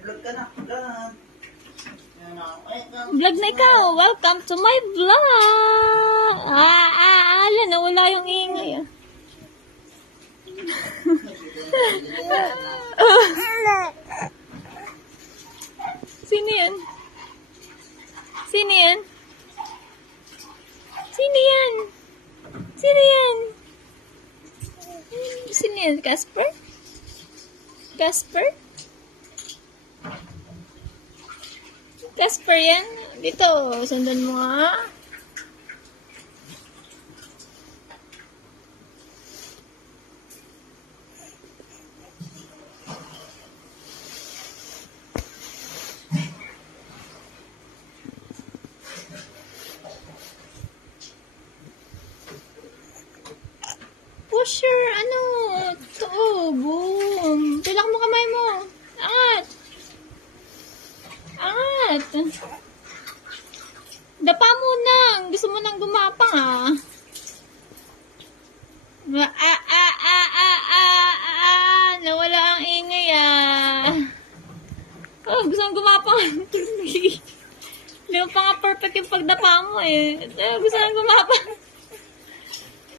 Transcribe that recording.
Vlog ka na. Vlog. Vlog na ikaw. Welcome to my vlog. Ala, nawala yung ingay. Sino yan? Sino yan? Sino yan? Sino yan? Sino yan? Casper? Casper? Casper yan? Dito, sundan mo nga. Pusher, ano? Ito, boom. Tulak mo kamay mo. Angat. Angat. Dapa mo nang. Gusto mo nang gumapang, ah. Nawala ang ingay, ah. Oh, gusto mong gumapang. Hindi mo pa nga perfect yung pagdapa mo, eh. Gusto mong gumapang.